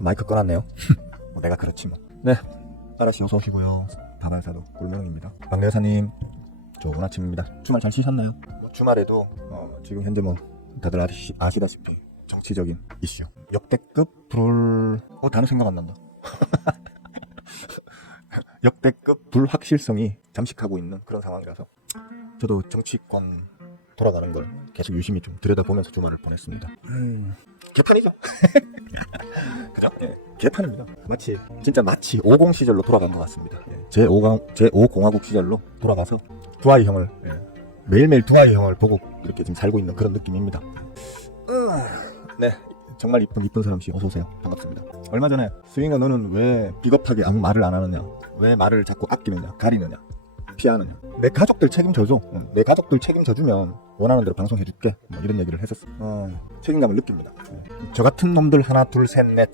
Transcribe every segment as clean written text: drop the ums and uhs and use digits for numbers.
마이크 꺼놨네요. 뭐 내가 그렇지 뭐. 네, 아라씨 어서 오시고요. 다발사도 꿀명입니다. 박내 여사님 좋은 아침입니다. 주말 잘 쉬셨나요? 뭐 주말에도 지금 현재 뭐 다들 아시다시피 정치적인 이슈 역대급 단어 생각 안 난다. 역대급 불확실성이 잠식하고 있는 그런 상황이라서 저도 정치권 돌아가는 걸 계속 유심히 좀 들여다보면서 주말을 보냈습니다. 개판이죠. 그죠? 예, 개판입니다. 마치 50 시절로 돌아간 것 같습니다. 예, 제5공화국 시절로 돌아가서 두아이 형을 매일매일 두아이 형을 보고 이렇게 지금 살고 있는 그런 느낌입니다. 네, 정말 이쁜 사람씨 어서 오세요. 반갑습니다. 얼마 전에 스윙어 너는 왜 비겁하게 아무 말을 안 하느냐, 왜 말을 자꾸 아끼느냐, 가리느냐, 피하느냐, 내 가족들 책임져줘, 내 가족들 책임져주면 원하는 대로 방송해줄게, 뭐 이런 얘기를 했었어. 책임감을 느낍니다. 저 같은 놈들 하나 둘 셋 넷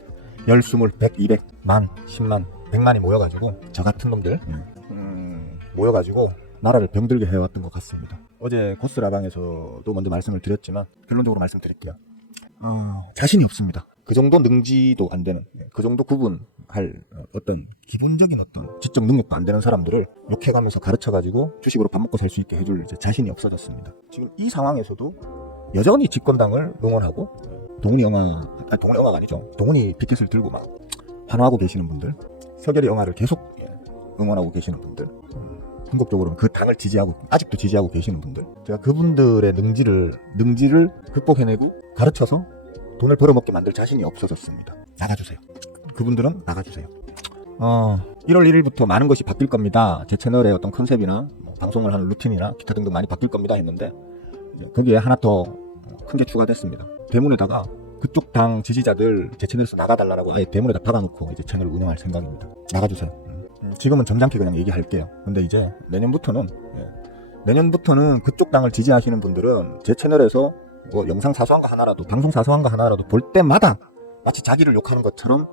열 스물 백 이백 만 10만 100만이 모여가지고 저 같은 놈들 모여가지고 나라를 병들게 해왔던 것 같습니다. 어제 고스라방에서도 먼저 말씀을 드렸지만 결론적으로 말씀드릴게요. 자신이 없습니다. 그 정도 능지도 안 되는, 그 정도 구분할 어떤 기본적인 어떤 지적 능력도 안 되는 사람들을 욕해가면서 가르쳐가지고 주식으로 밥 먹고 살 수 있게 해줄 자신이 없어졌습니다. 지금 이 상황에서도 여전히 집권당을 응원하고 동훈이가 아니죠. 동훈이 피켓을 들고 막 환호하고 계시는 분들, 서결이 영화를 계속 응원하고 계시는 분들, 궁극적으로는 그 당을 아직도 지지하고 계시는 분들, 제가 그분들의 능지를 극복해내고 가르쳐서 돈을 벌어먹게 만들 자신이 없어졌습니다. 나가주세요. 그분들은 나가주세요. 1월 1일부터 많은 것이 바뀔 겁니다. 제 채널의 어떤 컨셉이나 방송을 하는 루틴이나 기타 등등 많이 바뀔 겁니다 했는데, 거기에 하나 더 큰 게 추가됐습니다. 대문에다가 그쪽 당 지지자들 제 채널에서 나가달라고 아예 대문에다 박아놓고 이제 채널을 운영할 생각입니다. 나가주세요. 지금은 점잖게 그냥 얘기할게요. 근데 이제 내년부터는 그쪽 당을 지지하시는 분들은 제 채널에서 뭐 영상 사소한 거 하나라도, 방송 사소한 거 하나라도 볼 때마다 마치 자기를 욕하는 것처럼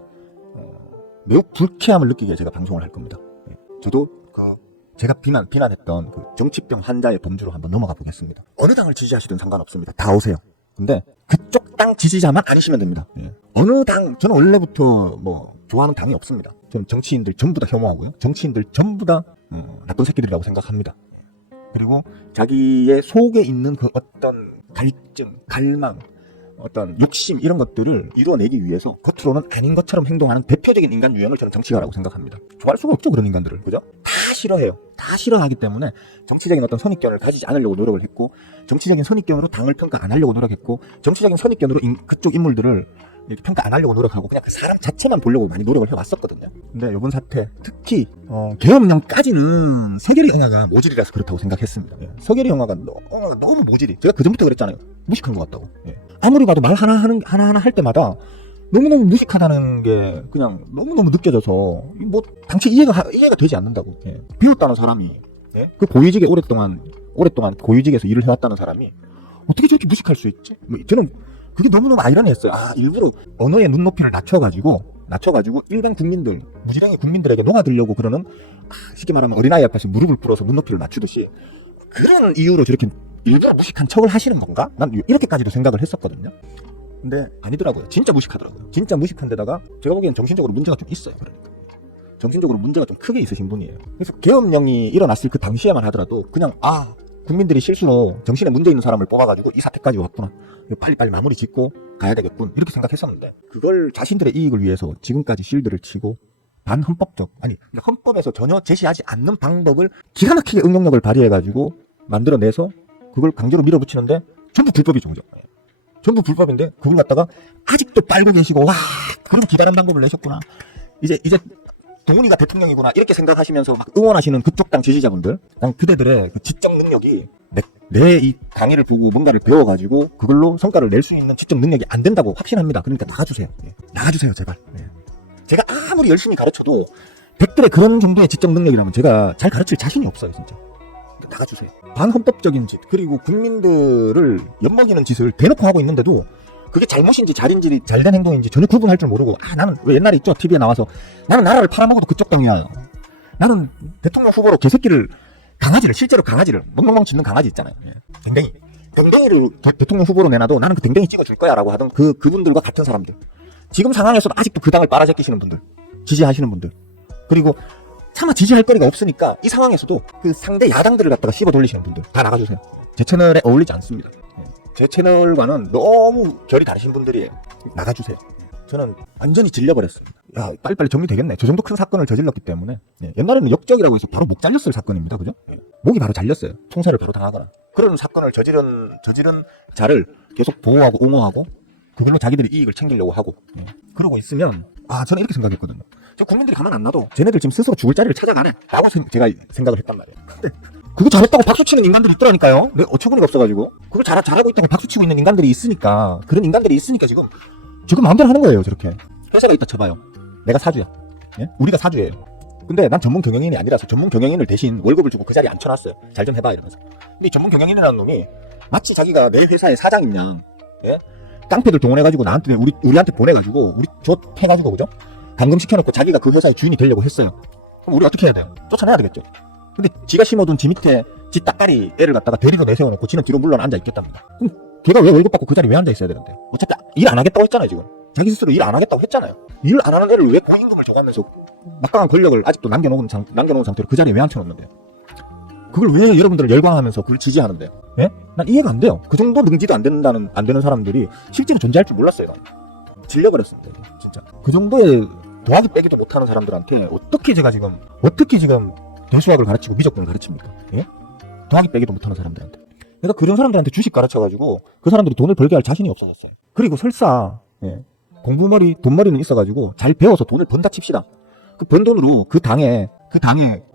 매우 불쾌함을 느끼게 제가 방송을 할 겁니다. 저도 제가 비난했던 그 정치병 환자의 범주로 한번 넘어가 보겠습니다. 어느 당을 지지하시든 상관없습니다. 다 오세요. 근데 그쪽 당 지지자만 아니시면 됩니다. 어느 당, 저는 원래부터 뭐 좋아하는 당이 없습니다. 저는 정치인들 전부 다 혐오하고요. 정치인들 전부 다 나쁜 새끼들이라고 생각합니다. 그리고 자기의 속에 있는 그 어떤 갈증, 갈망, 어떤 욕심 이런 것들을 이루어내기 위해서 겉으로는 아닌 것처럼 행동하는 대표적인 인간 유형을 저는 정치가라고 생각합니다. 좋아할 수가 없죠, 그런 인간들을. 그죠? 다 싫어해요. 다 싫어하기 때문에 정치적인 어떤 선입견을 가지지 않으려고 노력을 했고, 정치적인 선입견으로 당을 평가 안 하려고 노력했고, 정치적인 선입견으로 그쪽 인물들을 이렇게 평가 안 하려고 노력하고 그냥 그 사람 자체만 보려고 많이 노력을 해왔었거든요. 근데 이번 사태, 특히 계엄령까지는 서결이 영화가 모질이라서 그렇다고 생각했습니다. 서결이 영화가 너무 모질이. 제가 그전부터 그랬잖아요. 무식한 것 같다고. 아무리 봐도 말 하나하나 할 때마다 너무너무 무식하다는 게 그냥 너무너무 느껴져서 뭐 당최 이해가 되지 않는다고. 비웃다는 사람이 그 고위직에 오랫동안 고위직에서 일을 해왔다는 사람이 어떻게 저렇게 무식할 수 있지? 저는 그게 너무너무 아이러니했어요. 일부러 언어의 눈높이를 낮춰가지고 일반 국민들, 무지랭이 국민들에게 녹아들려고 그러는, 쉽게 말하면 어린아이 앞에서 무릎을 꿇어서 눈높이를 낮추듯이 그런 이유로 저렇게 일부러 무식한 척을 하시는 건가? 난 이렇게까지도 생각을 했었거든요. 근데 아니더라고요. 진짜 무식하더라고요. 진짜 무식한 데다가 제가 보기엔 정신적으로 문제가 좀 있어요. 그러니까 정신적으로 문제가 좀 크게 있으신 분이에요. 그래서 계엄령이 일어났을 그 당시에만 하더라도 그냥 국민들이 실수로 정신에 문제 있는 사람을 뽑아가지고 이 사태까지 왔구나, 빨리 마무리 짓고 가야 되겠군, 이렇게 생각했었는데, 그걸 자신들의 이익을 위해서 지금까지 실드를 치고 반헌법적, 헌법에서 전혀 제시하지 않는 방법을 기가 막히게 응용력을 발휘해가지고 만들어내서 그걸 강제로 밀어붙이는데 전부 불법이죠. 전부 불법인데 그걸 갖다가 아직도 빨고 계시고, 그런 기다란 방법을 내셨구나, 이제 동훈이가 대통령이구나, 이렇게 생각하시면서 막 응원하시는 그쪽 당 지지자분들, 난 그대들의 그 지적 능력이 내 이 강의를 보고 뭔가를 배워가지고 그걸로 성과를 낼 수 있는 지적 능력이 안 된다고 확신합니다. 그러니까 나가주세요. 나가주세요, 제발. 제가 아무리 열심히 가르쳐도 백들의 그런 정도의 지적 능력이라면 제가 잘 가르칠 자신이 없어요, 진짜. 나가주세요. 반헌법적인 짓, 그리고 국민들을 엿먹이는 짓을 대놓고 하고 있는데도 그게 잘못인지 잘된 행동인지 전혀 구분할 줄 모르고, 나는 왜 옛날에 있죠, TV에 나와서 나는 나라를 팔아먹어도 그쪽 당이야, 나는 대통령 후보로 실제로 강아지를 멍멍멍 짖는 강아지 있잖아요, 댕댕이를 대통령 후보로 내놔도 나는 그 댕댕이 찍어줄 거야 라고 하던 그분들과 같은 사람들, 지금 상황에서도 아직도 그 당을 빨아제끼시는 분들, 지지하시는 분들, 그리고 차마 지지할 거리가 없으니까 이 상황에서도 그 상대 야당들을 갖다가 씹어 돌리시는 분들 다 나가주세요. 제 채널에 어울리지 않습니다. 제 채널과는 너무 결이 다르신 분들이에요. 나가주세요. 저는 완전히 질려버렸습니다. 야, 빨리빨리 정리되겠네. 저 정도 큰 사건을 저질렀기 때문에. 옛날에는 역적이라고 해서 바로 목 잘렸을 사건입니다. 그죠? 목이 바로 잘렸어요. 총살을 바로 당하거나. 그런 사건을 저지른 자를 계속 보호하고 옹호하고 그걸로 자기들이 이익을 챙기려고 하고 그러고 있으면 저는 이렇게 생각했거든요. 저 국민들이 가만 안 놔도 쟤네들 지금 스스로 죽을 자리를 찾아가네 라고 제가 생각을 했단 말이에요. 근데 그거 잘했다고 박수치는 인간들이 있더라니까요. 내 어처구니가 없어가지고 그거 잘하고 있다고 박수치고 있는 인간들이 있으니까, 그런 인간들이 있으니까 지금 마음대로 하는 거예요. 저렇게 회사가 있다 쳐봐요. 내가 사주야. 우리가 사주예요. 근데 난 전문 경영인이 아니라서 전문 경영인을 대신 월급을 주고 그 자리에 앉혀놨어요. 잘 좀 해봐 이러면서. 근데 이 전문 경영인이라는 놈이 마치 자기가 내 회사의 사장인 양 깡패들 동원해가지고 나한테 우리한테 보내가지고 우리 좆해가지고 그죠? 감금시켜놓고 자기가 그 회사의 주인이 되려고 했어요. 그럼 우리 어떻게 해야 돼요? 쫓아내야 되겠죠. 근데 지가 심어둔 지 밑에 지 따까리 애를 갖다가 대리로 내세워놓고 지는 뒤로 물러나 앉아 있겠답니다. 그럼 걔가 왜 월급 받고 그 자리에 왜 앉아 있어야 되는데? 어차피 일 안 하겠다고 했잖아요. 지금 자기 스스로 일 안 하겠다고 했잖아요. 일 안 하는 애를 왜 고임금을 줘가면서 막강한 권력을 아직도 남겨놓은 상태로 그 자리에 왜 앉혀놓는데? 그걸 왜 여러분들을 열광하면서 그걸 지지하는데? 난 이해가 안 돼요. 그 정도 능지도 안 되는 사람들이 실제로 존재할 줄 몰랐어요. 난. 질려버렸습니다. 진짜. 그 정도의 더하기 빼기도 못하는 사람들한테 어떻게 지금 대수학을 가르치고 미적분을 가르칩니까? 더하기 빼기도 못하는 사람들한테. 내가 그런 사람들한테 주식 가르쳐가지고 그 사람들이 돈을 벌게 할 자신이 없어졌어요. 그리고 설사 공부머리 돈머리는 있어가지고 잘 배워서 돈을 번다 칩시다. 그 번 돈으로 그 당에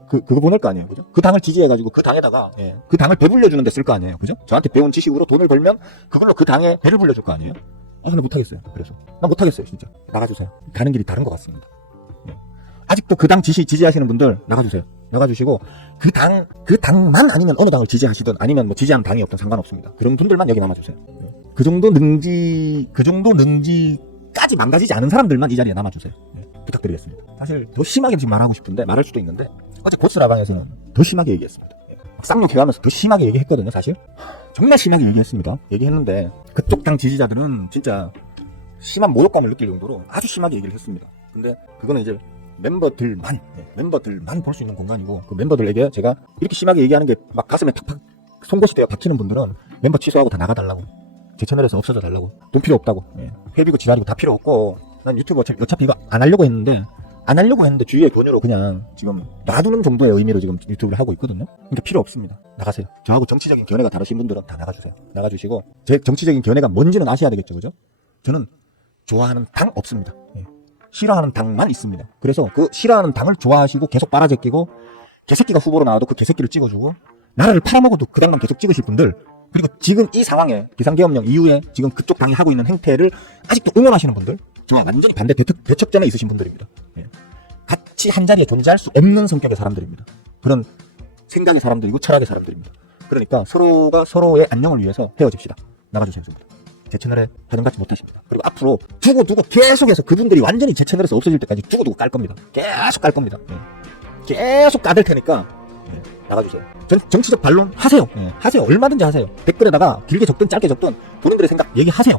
그거 보낼 거 아니에요. 그죠? 그 당을 지지해가지고 그 당에다가 그 당을 배불려주는 데 쓸 거 아니에요. 그죠? 저한테 배운 지식으로 돈을 벌면 그걸로 그 당에 배를 불려줄 거 아니에요. 근데 못하겠어요. 그래서 난 못하겠어요. 진짜 나가주세요. 가는 길이 다른 것 같습니다. 아직도 그 당 지지하시는 분들 나가주세요. 나가주시고 그 당만 아니면 어느 당을 지지하시든 아니면 뭐 지지하는 당이 없든 상관없습니다. 그런 분들만 여기 남아주세요. 그 정도 능지까지 망가지지 않은 사람들만 이 자리에 남아주세요. 부탁드리겠습니다. 사실 더 심하게 지금 말하고 싶은데 말할 수도 있는데 어제 고스라방에서는 더 심하게 얘기했습니다. 쌍욕해가면서 더 심하게 얘기했거든요. 사실 정말 심하게 얘기했는데 그쪽 당 지지자들은 진짜 심한 모욕감을 느낄 정도로 아주 심하게 얘기를 했습니다. 근데 그거는 이제 멤버들만 볼 수 있는 공간이고, 그 멤버들에게 제가 이렇게 심하게 얘기하는 게 막 가슴에 팍팍 송곳이 되어 박히는 분들은 멤버 취소하고 다 나가달라고, 제 채널에서 없어져 달라고, 돈 필요 없다고, 회비고 지랄이고 다 필요 없고, 난 유튜브 어차피 이거 안 하려고 했는데 주위의 권유로 그냥 지금 놔두는 정도의 의미로 지금 유튜브를 하고 있거든요. 그러니까 필요 없습니다. 나가세요. 저하고 정치적인 견해가 다르신 분들은 다 나가주세요. 나가주시고, 제 정치적인 견해가 뭔지는 아셔야 되겠죠. 그죠? 저는 좋아하는 당 없습니다. 싫어하는 당만 있습니다. 그래서 그 싫어하는 당을 좋아하시고 계속 빨아제끼고 개새끼가 후보로 나와도 그 개새끼를 찍어주고 나라를 팔아먹어도 그 당만 계속 찍으실 분들, 그리고 지금 이 상황에 비상계엄령 이후에 지금 그쪽 당이 하고 있는 행태를 아직도 응원하시는 분들, 저와 완전히 반대 대척점에 있으신 분들입니다. 같이 한자리에 존재할 수 없는 성격의 사람들입니다. 그런 생각의 사람들이고 철학의 사람들입니다. 그러니까 서로가 서로의 안녕을 위해서 헤어집시다. 나가주세요. 제 채널에 반영받지 못하십니다. 그리고 앞으로 두고 계속해서 그분들이 완전히 제 채널에서 없어질 때까지 두고 깔 겁니다. 계속 깔 겁니다. 계속 까댈 테니까 나가주세요. 정치적 반론 하세요. 하세요. 얼마든지 하세요. 댓글에다가 길게 적든 짧게 적든 본인들의 생각 얘기하세요.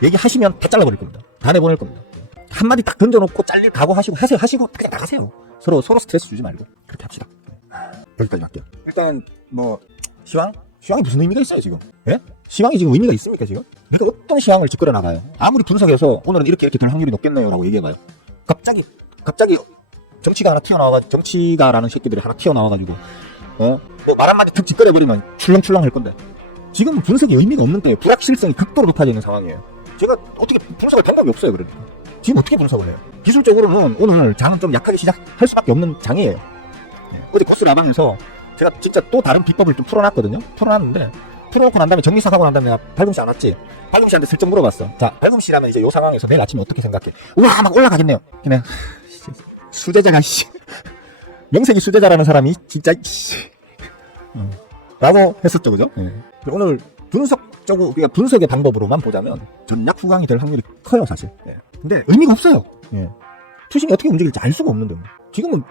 얘기하시면 다 잘라버릴 겁니다. 다 내보낼 겁니다. 한마디 딱 던져놓고 잘릴 각오하시고 하시고 그냥 나가세요. 서로 스트레스 주지 말고 그렇게 합시다. 여기까지 할게요. 일단 뭐 시황이 무슨 의미가 있어요 지금? 시황이 지금 의미가 있습니까 지금? 내가 어떤 시황을 짓거려 나가요? 아무리 분석해서 오늘은 이렇게 될 확률이 높겠네요 라고 얘기해봐요. 갑자기 정치가라는 새끼들이 하나 튀어나와가지고 뭐 말 한마디 툭 짓거려버리면 출렁출렁 할 건데, 지금 분석이 의미가 없는 게 불확실성이 극도로 높아져 있는 상황이에요. 제가 어떻게 분석할 방법이 없어요. 그러니까 지금 어떻게 분석을 해요? 기술적으로는 오늘 장은 좀 약하게 시작할 수밖에 없는 장이에요. 어제 고스라방에서 제가 진짜 또 다른 비법을 좀 풀어놨거든요. 풀어놓고 난 다음에 정리사하고 난 다음에 내가 발금씨 안 왔지? 발금씨한테 슬쩍 물어봤어. 자, 발금씨라면 이제 요 상황에서 내일 아침에 어떻게 생각해? 우와, 막 올라가겠네요. 그냥 수제자가 명색이 수제자라는 사람이 진짜 라고 했었죠. 그죠? 오늘 그러니까 분석의 방법으로만 보자면 전략 후광이 될 확률이 커요 사실. 근데 의미가 없어요. 투심이 어떻게 움직일지 알 수가 없는데 지금은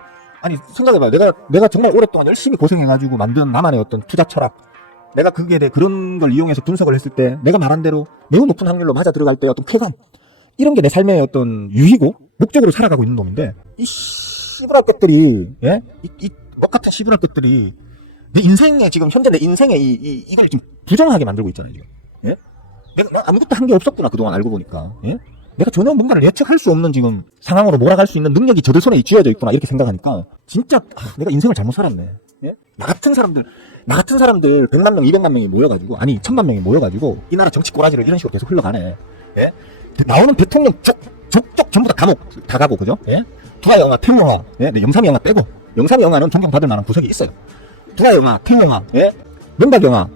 아니 생각해봐요. 내가 정말 오랫동안 열심히 고생해가지고 만든 나만의 어떤 투자 철학, 내가 그게 그런 걸 이용해서 분석을 했을 때 내가 말한 대로 매우 높은 확률로 맞아 들어갈 때 어떤 쾌감, 이런 게 내 삶의 어떤 유희고 목적으로 살아가고 있는 놈인데 이 씨부랄 것들이 예? 이 먹같은 씨부랄 것들이 내 인생에 지금 현재 내 인생에 이걸 지금 부정하게 만들고 있잖아요 지금. 예? 내가 아무것도 한 게 없었구나 그동안 알고 보니까. 예? 내가 전혀 뭔가를 예측할 수 없는 지금 상황으로 몰아갈 수 있는 능력이 저들 손에 쥐어져 있구나 이렇게 생각하니까 진짜 내가 인생을 잘못 살았네. 예? 나 같은 사람들 100만 명 200만 명이 모여가지고 아니 1000만 명이 모여가지고 이 나라 정치 꼬라지로 이런 식으로 계속 흘러가네. 예? 나오는 대통령 족족 전부 다 감옥 다 가고 그죠? 예? 두아 영화, 태우 영화, 예? 네, 영삼이 영화 빼고 영삼이 영화는 존경받을 만한 구석이 있어요. 두아 영화, 태우 영화, 예? 명박 영화,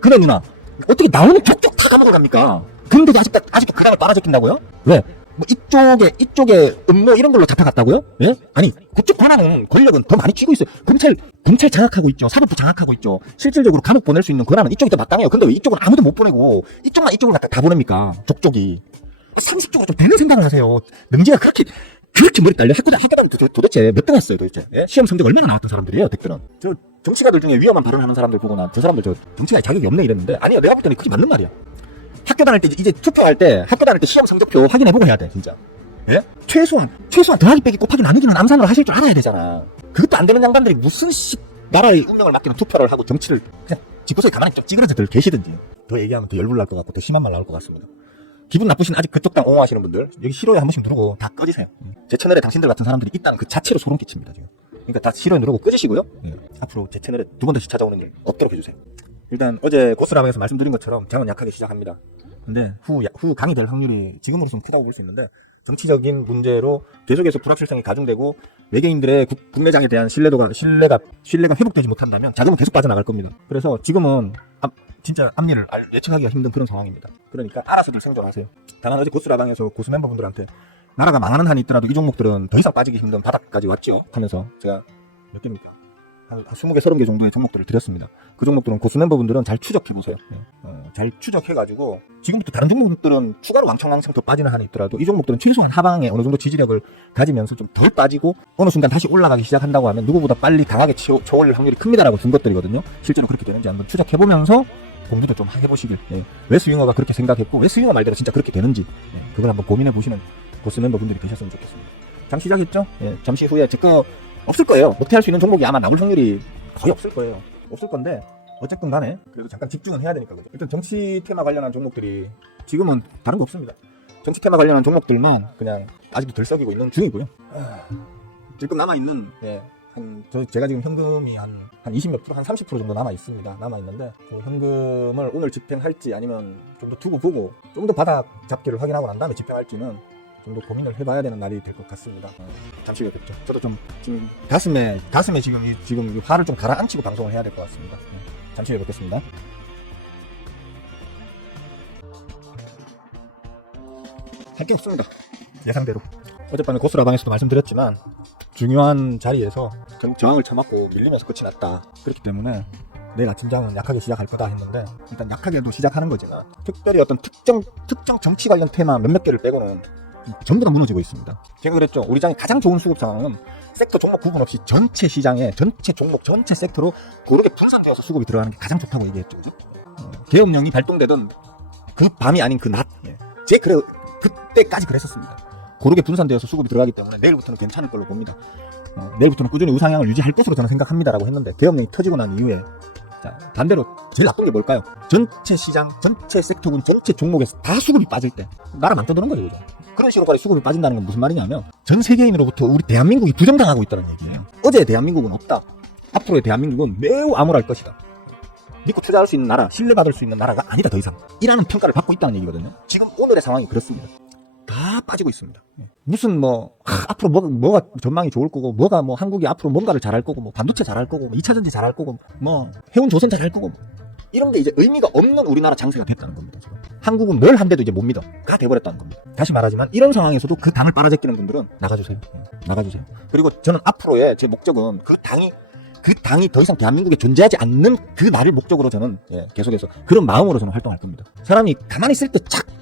그네 누나 어떻게 나오는 족족 다 감옥을 갑니까? 근데도 아직도 그 당을 빨아제낀다고요? 왜? 뭐 이쪽에 음모 이런 걸로 잡혀갔다고요? 예? 아니 그쪽 권한은 권력은 더 많이 쥐고 있어요. 검찰 장악하고 있죠. 사법부 장악하고 있죠. 실질적으로 감옥 보낼 수 있는 권한은 이쪽이 더 마땅해요. 근데 왜 이쪽은 아무도 못 보내고 이쪽으로 갖다 다 보냅니까? 족족이 상식적으로 좀 되는 생각을 하세요. 능지가 그렇게 머리 딸려 학교 다니면 도대체 몇 등 했어요 도대체? 예? 시험 성적 얼마나 나왔던 사람들이에요 댓글은. 저 정치가들 중에 위험한 발언하는 사람들 보고 저 사람들 저 정치가에 자격이 없네 이랬는데 아니요 내가 볼 때는 그게 맞는 말이야. 학교 다닐 때 이제 투표할 때 시험 성적표 확인해보고 해야 돼 진짜. 예? 최소한 더하기 빼기 곱하기 나누기는 암산을 하실 줄 알아야 되잖아. 그것도 안 되는 양반들이 무슨 나라의 운명을 맡기는 투표를 하고 정치를 그냥 집구석에 가만히 찌그러져 계시든지. 더 얘기하면 더 열불 날 것 같고 더 심한 말 나올 것 같습니다. 기분 나쁘신 아직 그쪽 당 옹호하시는 분들 여기 싫어요 한 번씩 누르고 다 꺼지세요. 제 채널에 당신들 같은 사람들이 있다는 그 자체로 소름 끼칩니다 지금. 그러니까 다 싫어요 누르고 꺼지시고요. 예. 앞으로 제 채널에 두 번 다시 찾아오는 일 없도록 해주세요. 일단 어제 고스라방에서 말씀드린 것처럼 장은 약하게 시작합니다. 근데 후 강이 될 확률이 지금으로서는 크다고 볼 수 있는데 정치적인 문제로 계속해서 불확실성이 가중되고 외계인들의 국내장에 대한 신뢰가 회복되지 못한다면 자금은 계속 빠져나갈 겁니다. 그래서 지금은 진짜 앞일을 예측하기가 힘든 그런 상황입니다. 그러니까 알아서들 생존하세요. 다만 어제 고스라방에서 고수 멤버분들한테 나라가 망하는 한이 있더라도 이 종목들은 더 이상 빠지기 힘든 바닥까지 왔죠 하면서 제가 몇 개입니까? 한 20개, 30개 정도의 종목들을 드렸습니다. 그 종목들은 고수 멤버분들은 잘 추적해보세요. 잘 추적해가지고 지금부터 다른 종목들은 추가로 왕창 더 빠지는 한이 있더라도 이 종목들은 최소한 하방에 어느 정도 지지력을 가지면서 좀 덜 빠지고 어느 순간 다시 올라가기 시작한다고 하면 누구보다 빨리 강하게 쳐올릴 확률이 큽니다라고 준 것들이거든요. 실제로 그렇게 되는지 한번 추적해보면서 공부도 좀 해보시길. 왜 스윙어가 그렇게 생각했고 왜 스윙어 말대로 진짜 그렇게 되는지 그걸 한번 고민해보시는 고수 멤버분들이 되셨으면 좋겠습니다. 장 시작했죠? 잠시 후에 제거 없을 거예요. 목태할 수 있는 종목이 아마 나올 확률이 거의 없을 거예요. 없을 건데 어쨌든 간에 그래도 잠깐 집중은 해야 되니까 그죠. 일단 정치 테마 관련한 종목들이 지금은 다른 거 없습니다. 정치 테마 관련한 종목들만 그냥 아직도 들썩이고 있는 중이고요. 지금 남아있는 제가 지금 현금이 한 20몇 프로, 한 30% 정도 남아 있습니다. 남아 있는데 그 현금을 오늘 집행할지 아니면 좀 더 두고 보고 좀 더 바닥 잡기를 확인하고 난 다음에 집행할지는 좀 더 고민을 해봐야 되는 날이 될 것 같습니다. 잠시 후에 뵙죠. 저도 좀 지금 가슴에 지금 이 화를 좀 가라앉히고 방송을 해야 될 것 같습니다. 잠시 후에 뵙겠습니다. 할 게 없습니다. 예상대로. 어젯밤에 고스라방에서도 말씀드렸지만 중요한 자리에서 저항을 쳐맞고 밀리면서 끝이 났다. 그렇기 때문에 내일 아침장은 약하게 시작할 거다 했는데 일단 약하게도 시작하는 거지만 특별히 어떤 특정 정치 관련 테마 몇몇 개를 빼고는 전부 다 무너지고 있습니다. 제가 그랬죠. 우리 장의 가장 좋은 수급 상황은 섹터 종목 구분 없이 전체 시장에 전체 종목 전체 섹터로 고르게 분산되어서 수급이 들어가는 게 가장 좋다고 얘기했죠. 계엄령이 발동되던 그 밤이 아닌 그 낮, 그때까지 그랬었습니다. 고르게 분산되어서 수급이 들어가기 때문에 내일부터는 괜찮을 걸로 봅니다. 내일부터는 꾸준히 우상향을 유지할 것으로 저는 생각합니다라고 했는데 계엄령이 터지고 난 이후에 자, 반대로 제일 나쁜 게 뭘까요? 전체 시장, 전체 섹터군, 전체 종목에서 다 수급이 빠질 때 나라 망쳐드는 거죠. 그죠? 그런 식으로까지 수급이 빠진다는 건 무슨 말이냐면 전 세계인으로부터 우리 대한민국이 부정당하고 있다는 얘기예요. 어제의 대한민국은 없다. 앞으로의 대한민국은 매우 암울할 것이다. 믿고 투자할 수 있는 나라, 신뢰받을 수 있는 나라가 아니다 더 이상 이라는 평가를 받고 있다는 얘기거든요. 지금 오늘의 상황이 그렇습니다. 다 빠지고 있습니다. 무슨 앞으로 뭐가 전망이 좋을 거고 뭐가 한국이 앞으로 뭔가를 잘할 거고 반도체 잘할 거고 2차 전지 잘할 거고 해운 조선 잘할 거고 이런 게 이제 의미가 없는 우리나라 장세가 됐다는 겁니다. 지금. 한국은 뭘 한데도 이제 못 믿어 가 돼버렸다는 겁니다. 다시 말하지만 이런 상황에서도 그 당을 빨아제끼는 분들은 나가주세요. 나가주세요. 그리고 저는 앞으로의 제 목적은 그 당이 더 이상 대한민국에 존재하지 않는 그 날을 목적으로 저는 계속해서 그런 마음으로 저는 활동할 겁니다. 사람이 가만히 있을 때 자꾸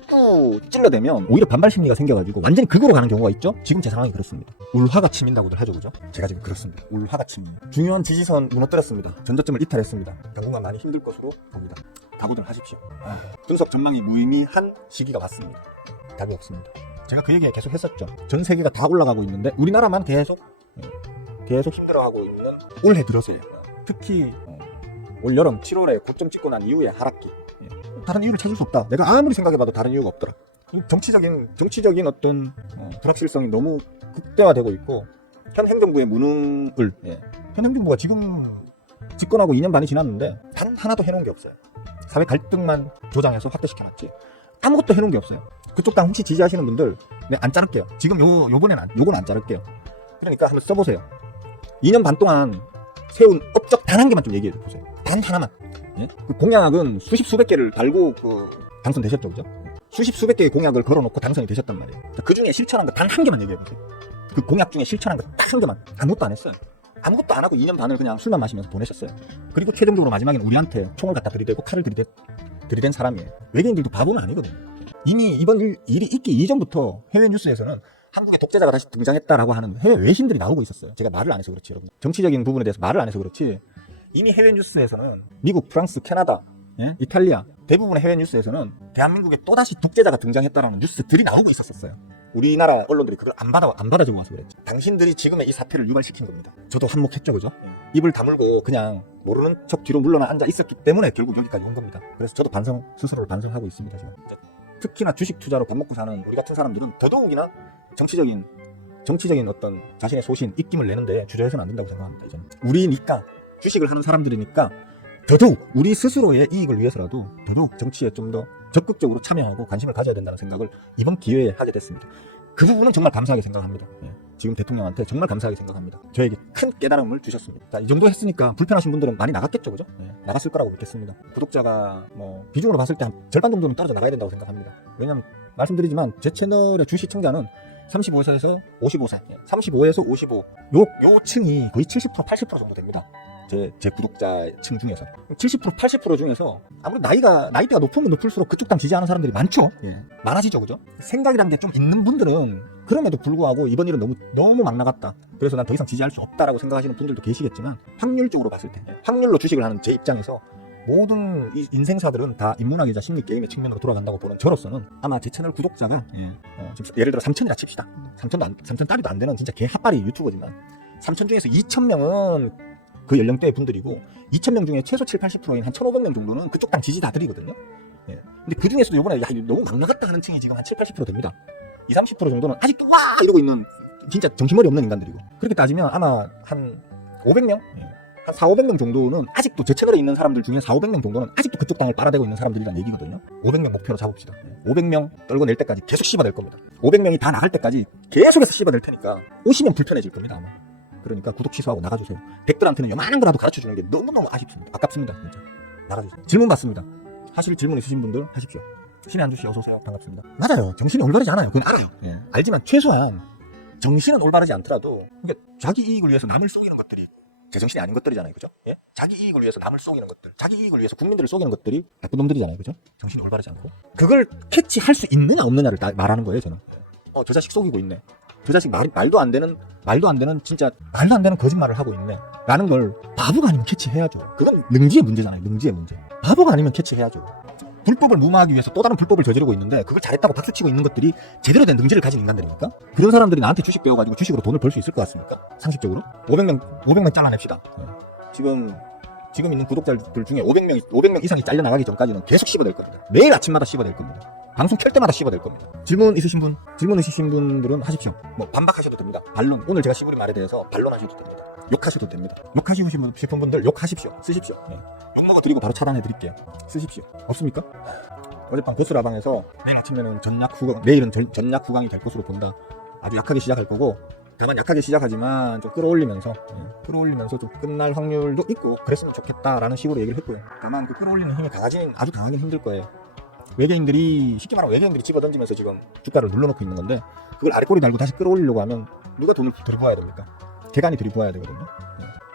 찔러대면 오히려 반발 심리가 생겨가지고 완전히 극으로 가는 경우가 있죠. 지금 제 상황이 그렇습니다. 울화가 치민다고들 하죠, 그죠? 제가 지금 그렇습니다. 울화가 치민. 중요한 지지선 무너뜨렸습니다. 전저점을 이탈했습니다. 당분간 많이 힘들 것으로 봅니다. 각오들 하십시오. 분석 전망이 무의미한 시기가 왔습니다. 답이 없습니다. 제가 그 얘기 계속 했었죠. 전 세계가 다 올라가고 있는데 우리나라만 계속 힘들어하고 있는 올해 들어서요. 특히 올 여름 7월에 고점 찍고 난 이후에 하락기. 다른 이유를 찾을 수 없다. 내가 아무리 생각해봐도 다른 이유가 없더라. 정치적인 어떤 불확실성이 너무 극대화되고 있고, 현 행정부의 무능을, 현 행정부가 지금 집권하고 2년 반이 지났는데 단 하나도 해놓은 게 없어요. 사회 갈등만 조장해서 확대시켜놨지 아무것도 해놓은 게 없어요. 그쪽 당 혹시 지지하시는 분들, 네, 안 자를게요. 지금 요번엔 요건 안 자를게요. 그러니까 한번 써보세요. 2년 반 동안 세운 업적 단 한 개만 좀 얘기해 보세요. 단 하나만. 예? 그 공약은 수십 수백 개를 달고 당선되셨죠, 그죠? 수십 수백 개의 공약을 걸어놓고 당선이 되셨단 말이에요. 그 중에 실천한 거 단 한 개만 얘기해 보세요. 그 공약 중에 실천한 거 딱 한 개만. 아무것도 안 했어요. 아무것도 안 하고 2년 반을 그냥 술만 마시면서 보내셨어요. 그리고 최종적으로 마지막에는 우리한테 총을 갖다 들이대고 칼을 들이댄 사람이에요. 외계인들도 바보는 아니거든요. 이미 이번 일이 있기 이전부터 해외 뉴스에서는 한국의 독재자가 다시 등장했다라고 하는 해외 외신들이 나오고 있었어요. 제가 말을 안 해서 그렇지, 여러분. 정치적인 부분에 대해서 말을 안 해서 그렇지, 이미 해외 뉴스에서는 미국, 프랑스, 캐나다, 이탈리아 대부분의 해외 뉴스에서는 대한민국에 또다시 독재자가 등장했다라는 뉴스들이 나오고 있었어요. 우리나라 언론들이 그걸 안 받아주고 와서 그랬죠. 당신들이 지금의 이 사태를 유발시킨 겁니다. 저도 한몫했죠, 그죠? 입을 다물고 그냥 모르는 척 뒤로 물러나 앉아 있었기 때문에 결국 여기까지 온 겁니다. 그래서 저도 스스로를 반성하고 있습니다, 지금. 특히나 주식 투자로 밥 먹고 사는 우리 같은 사람들은 더더욱이나 정치적인 어떤 자신의 소신, 입김을 내는데 주저해서는 안 된다고 생각합니다. 이제는. 우리니까, 주식을 하는 사람들이니까 더더욱 우리 스스로의 이익을 위해서라도 더더욱 정치에 좀 더 적극적으로 참여하고 관심을 가져야 된다는 생각을 이번 기회에 하게 됐습니다. 그 부분은 정말 감사하게 생각합니다. 지금 대통령한테 정말 감사하게 생각합니다. 저에게 큰 깨달음을 주셨습니다. 자, 이 정도 했으니까 불편하신 분들은 많이 나갔겠죠, 그죠? 나갔을 거라고 믿겠습니다. 구독자가 비중으로 봤을 때 한 절반 정도는 떨어져 나가야 된다고 생각합니다. 왜냐면 말씀드리지만 제 채널의 주 시청자는 35세에서 55세, 35에서 55, 요 층이 거의 70%, 80% 정도 됩니다. 제 구독자층 중에서 70%, 80% 중에서 아무래도 나이대가 높으면 높을수록 그쪽 당 지지하는 사람들이 많죠. 많아지죠, 그죠? 생각이란 게 좀 있는 분들은 그럼에도 불구하고 이번 일은 너무 막 나갔다, 그래서 난 더 이상 지지할 수 없다라고 생각하시는 분들도 계시겠지만, 확률적으로 봤을 때, 확률로 주식을 하는 제 입장에서 모든 이 인생사들은 다 인문학이자 심리 게임의 측면으로 돌아간다고 보는 저로서는 아마 제 채널 구독자가 지금 예를 들어 3천이라 칩시다. 3천 따리도 안 되는 진짜 개핫바리 유튜버지만 3천 중에서 2,000명은 그 연령대의 분들이고, 2,000명 중에 최소 7, 80%인 한 1,500명 정도는 그쪽 당 지지자들이거든요. 근데 그 중에서도 이번에 이거 너무 막 나갔다 하는 층이 지금 한 7, 80% 됩니다. 20, 30% 정도는 아직도 와 이러고 있는 진짜 정신머리 없는 인간들이고, 그렇게 따지면 아마 한 500명? 한 4, 500명 정도는 아직도 제 채널에 있는 사람들 중에 4, 500명 정도는 아직도 그쪽 당을 빨아대고 있는 사람들이란 얘기거든요. 500명 목표로 잡읍시다. 500명 떨궈낼 때까지 계속 씹어낼 겁니다. 500명이 다 나갈 때까지 계속해서 씹어낼 테니까 오시면 불편해질 겁니다, 아마. 그러니까 구독 취소하고 나가주세요. 댁들한테는 요만한 거라도 가르쳐주는 게 너무너무 아깝습니다. 진짜. 나가주세요. 질문 받습니다. 하실 질문 있으신 분들 하십시오. 신의 한주씨 어서오세요. 반갑습니다. 맞아요. 정신이 올바르지 않아요. 그건 알아요. 알지만 최소한 정신은 올바르지 않더라도, 그러니까 자기 이익을 위해서 남을 속이는 것들이 제정신이 아닌 것들이잖아요, 그죠? 자기 이익을 위해서 남을 속이는 것들, 자기 이익을 위해서 국민들을 속이는 것들이 나쁜 놈들이잖아요, 그죠? 정신이 올바르지 않고. 그걸 캐치할 수 있느냐 없느냐를 말하는 거예요, 저는. 저 자식 속이고 있네. 저 자식 말도 안 되는 진짜 말도 안 되는 거짓말을 하고 있네 라는 걸 바보가 아니면 캐치해야죠. 그건 능지의 문제잖아요. 능지의 문제. 바보가 아니면 캐치해야죠. 불법을 무마하기 위해서 또 다른 불법을 저지르고 있는데 그걸 잘했다고 박수치고 있는 것들이 제대로 된 능지를 가진 인간들입니까? 그런 사람들이 나한테 주식 배워가지고 주식으로 돈을 벌 수 있을 것 같습니까? 상식적으로? 500명 잘라냅시다. 지금 있는 구독자들 중에 500명 이상이 잘려나가기 전까지는 계속 씹어낼 겁니다. 매일 아침마다 씹어낼 겁니다. 방송 켤 때마다 씹어낼 겁니다. 질문 있으신 분들은 하십시오. 반박하셔도 됩니다. 반론, 오늘 제가 시부린 말에 대해서 반론하셔도 됩니다. 욕하셔도 됩니다. 욕하시고 싶은 분들 욕하십시오. 쓰십시오. 욕먹어드리고 바로 차단해드릴게요. 쓰십시오. 없습니까? 어젯밤 보스라방에서 내일 아침에는 내일은 전략 후강이 될 것으로 본다. 아주 약하게 시작할 거고, 다만 약하게 시작하지만 좀 끌어올리면서 좀 끝날 확률도 있고 그랬으면 좋겠다라는 식으로 얘기를 했고요. 다만 그 끌어올리는 힘이 아주 강하긴 힘들 거예요. 쉽게 말하면 외계인들이 집어던지면서 지금 주가를 눌러놓고 있는 건데, 그걸 아래꼬리 달고 다시 끌어올리려고 하면 누가 돈을 들이부어야 됩니까? 개간이 들이부어야 되거든요.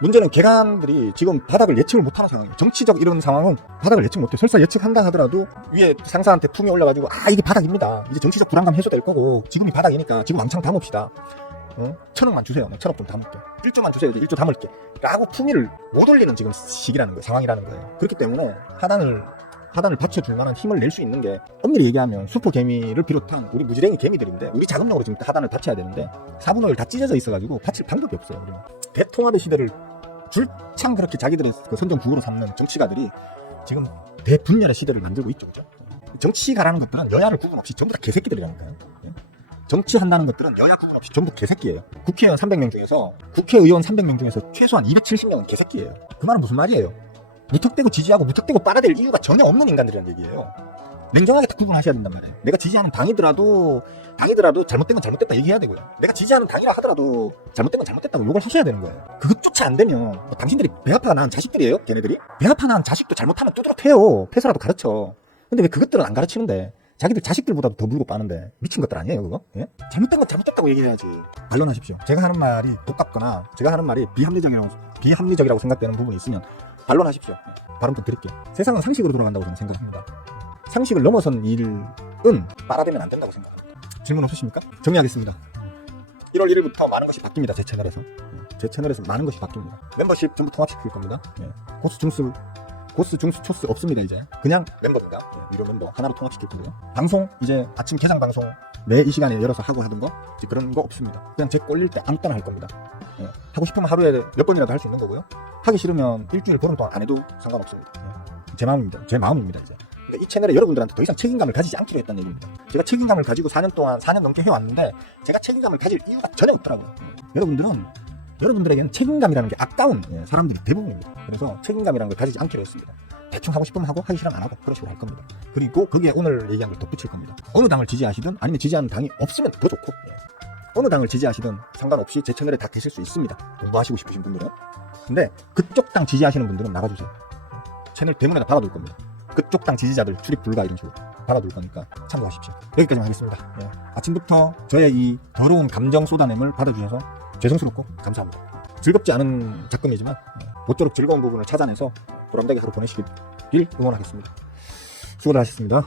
문제는 개간들이 지금 바닥을 예측을 못하는 상황이에요. 정치적 이런 상황은 바닥을 예측 못해요. 설사 예측한다 하더라도 위에 상사한테 품이 올라가지고 이게 바닥입니다. 이제 정치적 불안감 해소될 거고 지금이 바닥이니까 지금 왕창 담읍시다. 1,000억만 주세요. 1,000억 좀 담을게. 1조만 주세요. 1조 담을게. 라고 품위를 못 올리는 지금 시기라는 거예요. 상황이라는 거예요. 그렇기 때문에 하단을 하단을 받쳐줄 만한 힘을 낼 수 있는 게 엄밀히 얘기하면 슈퍼 개미를 비롯한 우리 무지랭이 개미들인데 우리 자금력으로 지금 하단을 받쳐야 되는데 4분의 1 다 찢어져 있어가지고 받칠 방법이 없어요. 우리는 대통합의 시대를 줄창 그렇게 자기들의 그 선전 구호로 삼는 정치가들이 지금 대분열의 시대를 만들고 있죠. 그죠? 정치가라는 것들은 여야를 구분 없이 전부 다 개새끼들이라니까요. 정치한다는 것들은 여야 구분 없이 전부 개새끼예요. 국회의원 300명 중에서 국회의원 300명 중에서 최소한 270명은 개새끼예요. 그 말은 무슨 말이에요? 무턱대고 지지하고 무턱대고 빨아댈 이유가 전혀 없는 인간들이라는 얘기예요. 냉정하게 다 구분하셔야 된단 말이에요. 내가 지지하는 당이더라도 잘못된 건 잘못됐다 얘기해야 되고요. 내가 지지하는 당이라 하더라도 잘못된 건 잘못됐다고 욕을 하셔야 되는 거예요. 그것조차 안 되면 당신들이 배 아파 낳은 자식들이에요? 걔네들이? 배 아파 낳은 자식도 잘못하면 두드러 패요. 패서라도 가르쳐. 근데 왜 그것들은 안 가르치는데 자기들 자식들보다도 더 물고 빠는데 미친 것들 아니에요 그거? 예? 잘못된 건 잘못됐다고 얘기해야지. 반론하십시오. 제가 하는 말이 똑같거나 제가 하는 말이 비합리적이라고 생각되는 부분이 있으면 반론하십시오. 발언 좀 드릴게요. 세상은 상식으로 돌아간다고 저는 생각합니다. 상식을 넘어선 일은 빨아대면 안 된다고 생각합니다. 질문 없으십니까? 정리하겠습니다. 1월 1일부터 많은 것이 바뀝니다. 제 채널에서 많은 것이 바뀝니다. 멤버십 전부 통합시킬 겁니다. 예. 고스, 중수, 초스 없습니다. 이제 그냥 멤버입니다. 예. 유료 멤버 하나로 통합시킬 거고요. 방송 이제 아침 개장 방송 매 이 시간에 열어서 하고 하던 거 그런 거 없습니다. 그냥 제 꼴릴 때 아무 때나 할 겁니다. 예. 하고 싶으면 하루에 몇 번이라도 할 수 있는 거고요. 하기 싫으면 일주일 보름 동안 안 해도 상관없습니다. 예. 제 마음입니다. 이제. 그러니까 이 채널에 여러분들한테 더 이상 책임감을 가지지 않기로 했다는 얘기입니다. 제가 책임감을 가지고 4년 넘게 해왔는데 제가 책임감을 가질 이유가 전혀 없더라고요. 여러분들에게는 책임감이라는 게 아까운 사람들이 대부분입니다. 그래서 책임감이라는 걸 가지지 않기로 했습니다. 대충 하고 싶으면 하고 하기 싫으면 안 하고 그런 식으로 할 겁니다. 그리고 거기에 오늘 얘기한 걸 덧붙일 겁니다. 어느 당을 지지하시든 아니면 지지하는 당이 없으면 더 좋고 어느 당을 지지하시든 상관없이 제 채널에 다 계실 수 있습니다. 공부하시고 싶으신 분들은. 근데 그쪽 당 지지하시는 분들은 나가주세요. 채널 대문에다 박아둘 겁니다. 그쪽 당 지지자들 출입 불가 이런 식으로 박아둘 거니까 참고하십시오. 여기까지만 하겠습니다. 예. 아침부터 저의 이 더러운 감정 쏟아냄을 받아주셔서 죄송스럽고 감사합니다. 즐겁지 않은 작품이지만 모쪼록 즐거운 부분을 찾아내서 보람되게 하루 보내시길 응원하겠습니다. 수고들 하셨습니다.